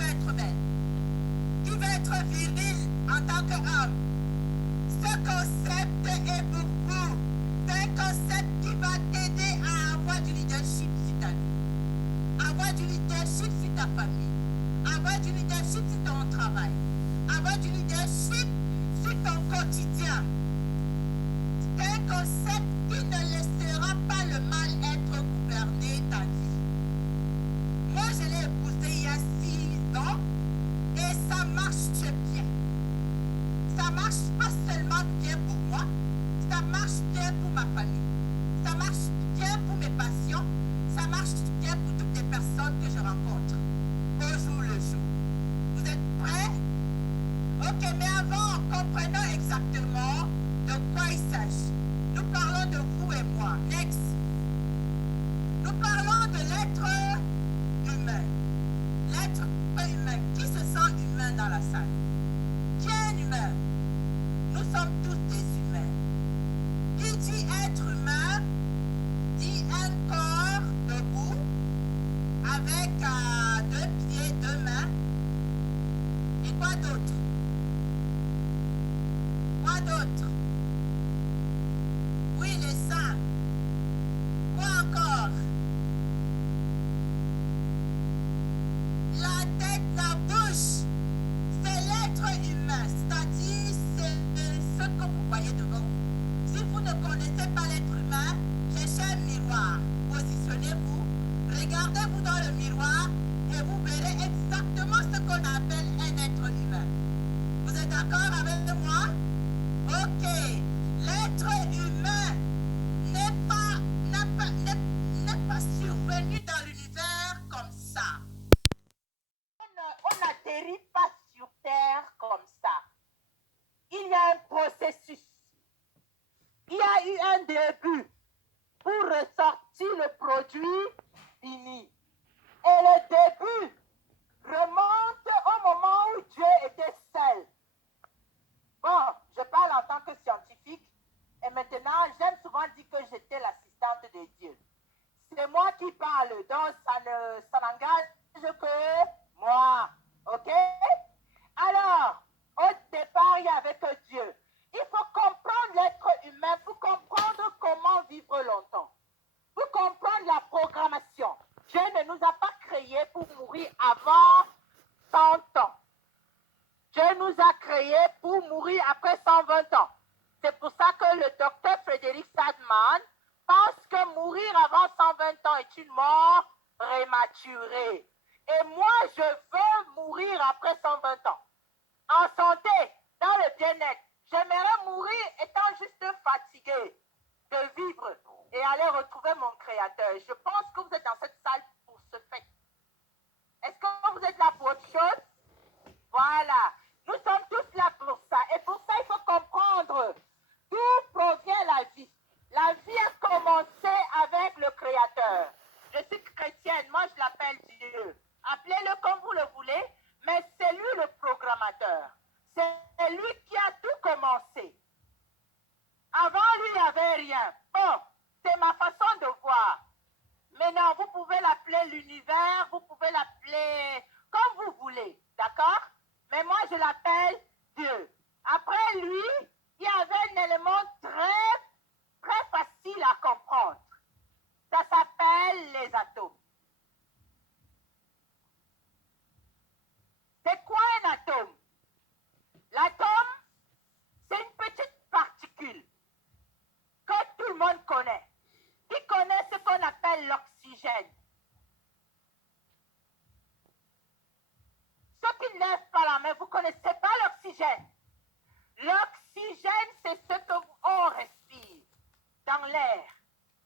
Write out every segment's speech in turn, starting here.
veut être belle, qui veut être viril en tant qu'homme. Ce concept est pour vous. C'est un concept qui va t'aider à avoir du leadership sur ta vie, avoir du leadership sur ta famille, avoir du leadership sur ton travail, avoir du leadership sur ton quotidien. C'est un concept qui ne laissera pas le mal être gouverné ta vie. Moi, je l'ai épousé il y a 6 ans et ça marche bien. Ça marche pas seulement bien pour moi, ça marche bien pour ma famille, ça marche bien pour mes passions, ça marche bien pour toutes les personnes que je rencontre au jour le jour. Vous êtes prêts? Ok, mais avant, comprenons exactement de quoi il s'agit. Nous parlons de vous et moi. Next. Nous parlons de l'être humain. L'être humain. Qui se sent humain dans la salle? Qui est un humain? Nous sommes tous des humains. Qui dit être humain dit un corps debout avec 2 pieds, 2 mains. Et quoi d'autre? Quoi d'autre? Oui, les seins. Quoi encore? La tête, la bouche. C'est l'être humain, c'est-à-dire c'est ce que vous voyez devant vous. Si vous ne connaissez pas l'être humain, cherchez un miroir. Positionnez-vous, regardez-vous dans le miroir et vous verrez exactement ce qu'on appelle un être humain. Vous êtes d'accord avec moi? Ok. L'être humain n'est pas survenu dans l'univers comme ça. On n'atterrit pas sur Terre comme ça. Il y a un processus. Il y a eu un début pour ressortir le produit fini. Et le début remonte au moment où Dieu était seul. Bon, je parle en tant que scientifique et maintenant, j'aime souvent dire que j'étais l'assistante de Dieu. C'est moi qui parle, donc ça n'engage que moi. Ok? Alors, au départ, il y avait que Dieu. Il faut comprendre l'être humain pour comprendre comment vivre longtemps. Pour comprendre la programmation. Dieu ne nous a pas créés pour mourir avant 100 ans. Dieu nous a créés pour mourir après 120 ans. C'est pour ça que le docteur Frédéric Sadman pense que mourir avant 120 ans est une mort prématurée. Et moi, je veux mourir après 120 ans. En santé, dans le bien-être. J'aimerais mourir étant juste fatigué de vivre et aller retrouver mon Créateur. Je pense que vous êtes dans cette salle pour ce fait. Est-ce que vous êtes là pour autre chose? Voilà. Nous sommes tous là pour ça. Et pour ça, il faut comprendre d'où provient la vie. La vie a commencé avec le Créateur. Je suis chrétienne, moi je l'appelle Dieu. Appelez-le comme vous le voulez, mais c'est lui le programmateur. C'est lui qui a tout commencé. Avant lui, il n'y avait rien. Bon, c'est ma façon de voir. Maintenant, vous pouvez l'appeler l'univers, vous pouvez l'appeler comme vous voulez, d'accord? Mais moi, je l'appelle Dieu. Après lui, il y avait un élément très facile à comprendre. Ça s'appelle les atomes. C'est quoi un atome? L'atome, c'est une petite particule que tout le monde connaît. Qui connaît ce qu'on appelle l'oxygène? Ceux qui ne lèvent pas la main, vous ne connaissez pas l'oxygène. L'oxygène, c'est ce qu'on respire dans l'air.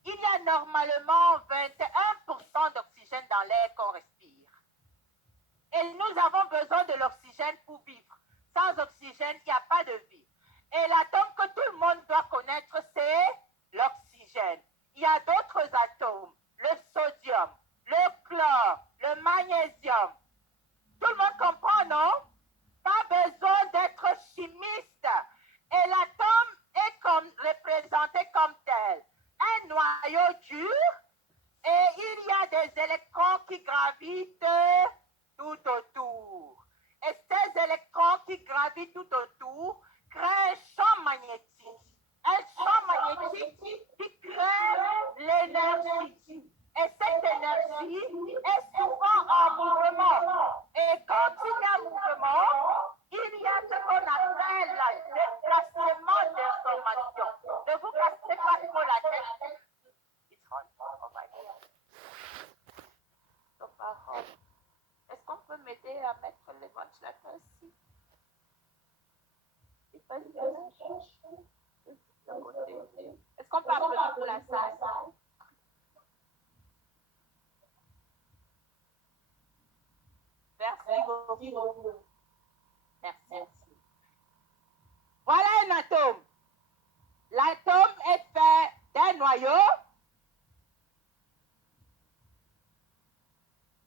Il y a normalement 21% d'oxygène dans l'air qu'on respire. Et nous avons besoin de l'oxygène pour vivre. Sans oxygène, il n'y a pas de vie. Et l'atome que tout le monde doit connaître, c'est l'oxygène. Il y a d'autres atomes, le sodium, le chlore, le magnésium. Tout le monde comprend, non? Pas besoin d'être chimiste. Et l'atome est représenté comme tel. Un noyau dur et il y a des électrons qui gravitent tout autour. vie tout autour crée un champ magnétique. Un champ magnétique qui crée l'énergie. Et cette énergie est souvent en mouvement. Et quand il y a mouvement, il y a ce qu'on appelle le déplacement d'informations. Ne vous cassez pas trop la tête. Est-ce qu'on peut m'aider à mettre les ventilateurs ici? Est-ce qu'on peut applaudir pour la salle? Merci beaucoup. Merci. Voilà un atome. L'atome est fait d'un noyau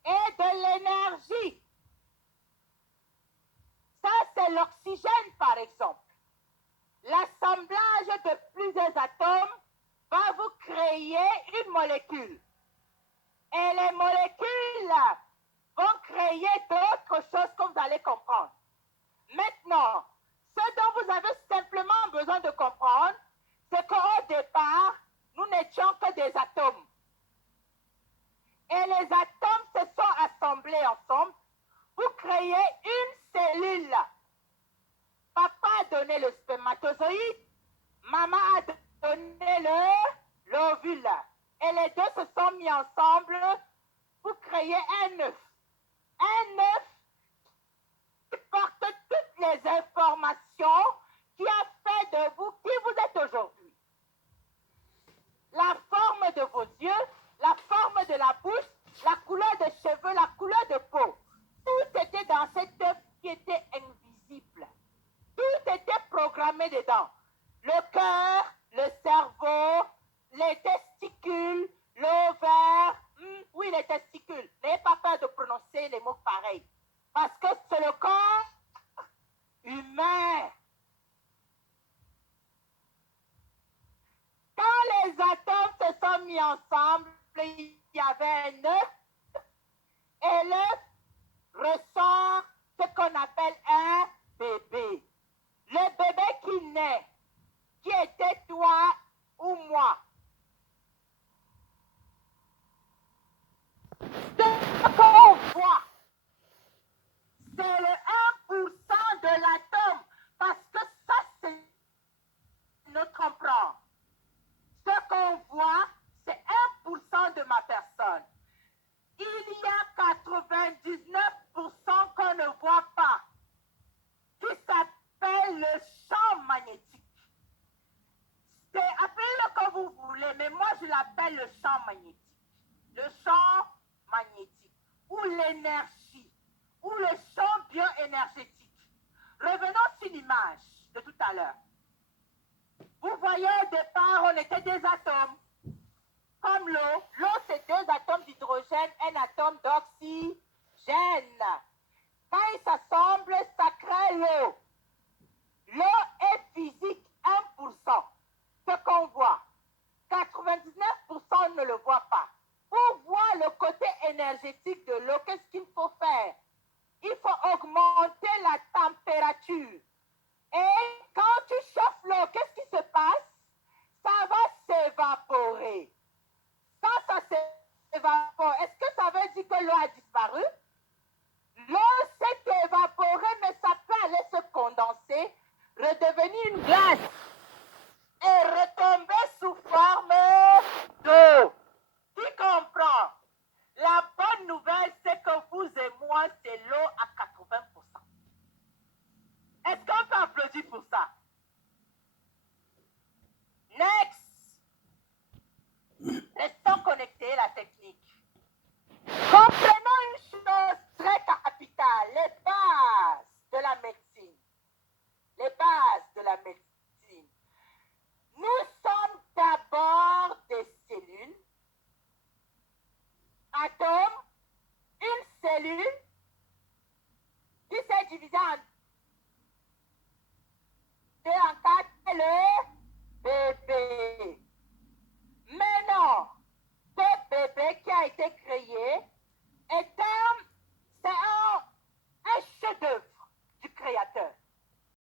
et de l'énergie. Ça, c'est l'oxygène, par exemple. L'assemblage de plusieurs atomes va vous créer une molécule. Et les molécules vont créer d'autres choses que vous allez comprendre. Maintenant, ce dont vous avez simplement besoin de comprendre, c'est qu'au départ, nous n'étions que des atomes. Et les atomes se sont assemblés ensemble pour créer une cellule. Papa a donné le spermatozoïde, maman a donné l'ovule. Et les deux se sont mis ensemble pour créer un œuf. Un œuf qui porte toutes les informations qui a fait de vous qui vous êtes aujourd'hui. La forme de vos yeux, la forme de la bouche, la couleur de cheveux, la couleur de peau. Tout était dans cet œuf qui était invisible. Tout était programmé dedans. Le cœur, le cerveau, les testicules, l'ovaire. Oui, les testicules. N'ayez pas peur de prononcer les mots pareils. Parce que c'est le corps humain. Quand les atomes se sont mis ensemble, il y avait un œuf. Et l'œuf ressort ce qu'on appelle un bébé. Le bébé qui naît, qui était toi ou moi. Ce qu'on voit, c'est le 1% de l'atome, parce que ça, c'est notre comprendre. Ce qu'on voit, c'est 1% de ma personne. Il y a 99% qu'on ne voit pas, qui s'appelle le champ magnétique. Appelez-le comme vous voulez, mais moi je l'appelle le champ magnétique. Le champ magnétique, ou l'énergie, ou le champ bioénergétique. Revenons sur l'image de tout à l'heure. Vous voyez, au départ, on était des atomes. Comme l'eau. L'eau, c'est deux atomes d'hydrogène, un atome d'oxygène.